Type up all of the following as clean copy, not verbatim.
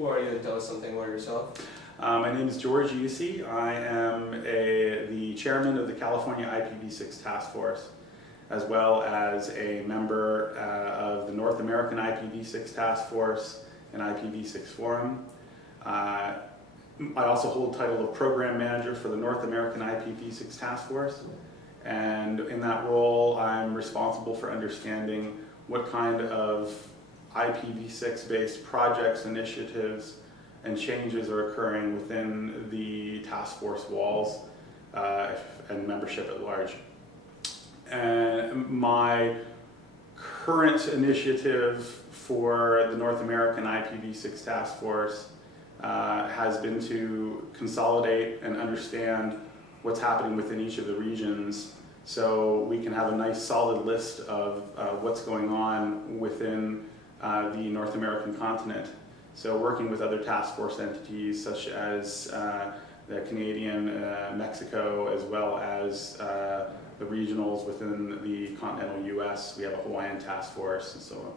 Who are you? Tell us something about yourself. My name is George Usi. I am the chairman of the California IPv6 Task Force, as well as a member of the North American IPv6 Task Force and IPv6 Forum. I also hold the title of Program Manager for the North American IPv6 Task Force, and in that role I'm responsible for understanding what kind of IPv6 based projects, initiatives, and changes are occurring within the task force walls and membership at large. And my current initiative for the North American IPv6 Task Force has been to consolidate and understand what's happening within each of the regions, so we can have a nice solid list of what's going on within the North American continent. So working with other task force entities such as the Canadian, Mexico, as well as the regionals within the continental US. We have a Hawaiian task force, and so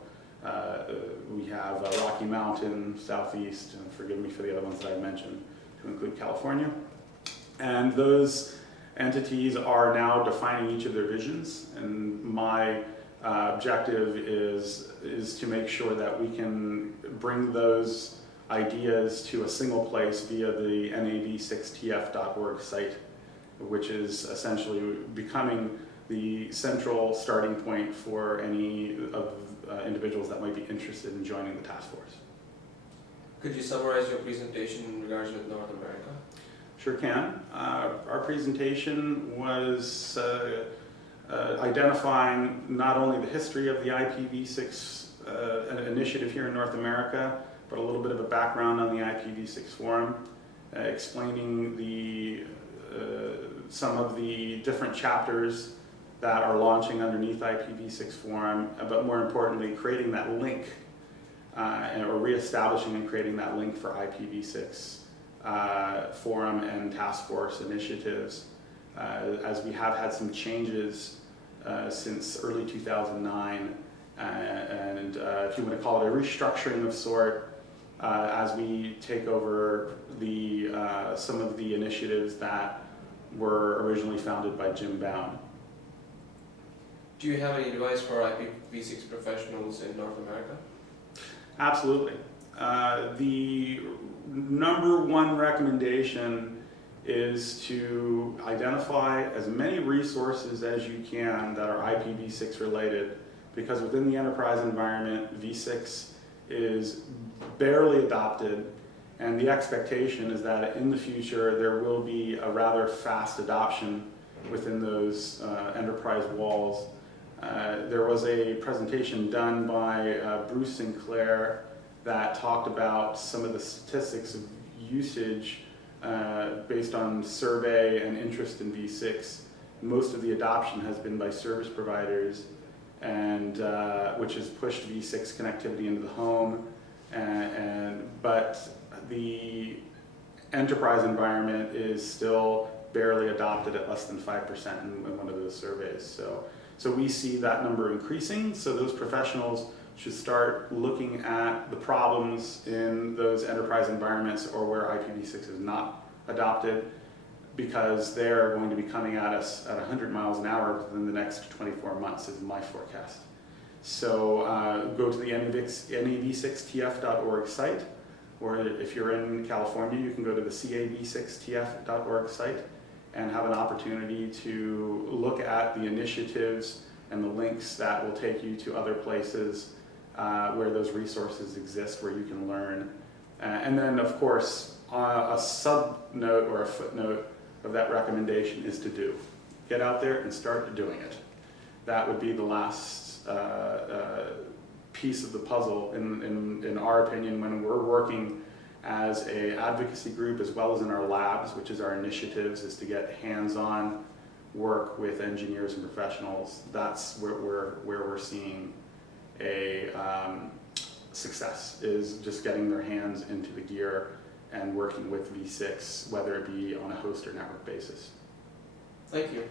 we have Rocky Mountain, Southeast, and forgive me for the other ones that I mentioned, to include California. And those entities are now defining each of their visions, and my objective is to make sure that we can bring those ideas to a single place via the nav6tf.org site, which is essentially becoming the central starting point for any of individuals that might be interested in joining the task force. Could you summarize your presentation in regards with North America? Sure can. Our presentation was identifying not only the history of the IPv6 initiative here in North America, but a little bit of a background on the IPv6 forum, explaining some of the different chapters that are launching underneath IPv6 forum, but more importantly, creating that link or reestablishing and creating that link for IPv6 forum and task force initiatives, as we have had some changes since early 2009, and if you want to call it a restructuring of sort, as we take over some of the initiatives that were originally founded by Jim Bound. Do you have any advice for IPv6 professionals in North America? Absolutely. The number one recommendation is to identify as many resources as you can that are IPv6 related, because within the enterprise environment, v6 is barely adopted, and the expectation is that in the future there will be a rather fast adoption within those enterprise walls. There was a presentation done by Bruce Sinclair that talked about some of the statistics of usage based on survey and interest in v6. Most of the adoption has been by service providers, and which has pushed v6 connectivity into the home, but the enterprise environment is still barely adopted at less than 5% in one of those surveys. So we see that number increasing, so those professionals should start looking at the problems in those enterprise environments or where IPv6 is not adopted, because they're going to be coming at us at 100 miles an hour within the next 24 months is my forecast. So go to the nav6tf.org site, or if you're in California, you can go to the cav6tf.org site and have an opportunity to look at the initiatives and the links that will take you to other places where those resources exist, where you can learn. And then, of course, a sub-note or a footnote of that recommendation is to do. Get out there and start doing it. That would be the last piece of the puzzle, in our opinion, when we're working as an advocacy group, as well as in our labs, which is our initiatives, is to get hands-on work with engineers and professionals. That's where we're seeing a success, is just getting their hands into the gear and working with v6, whether it be on a host or network basis. Thank you.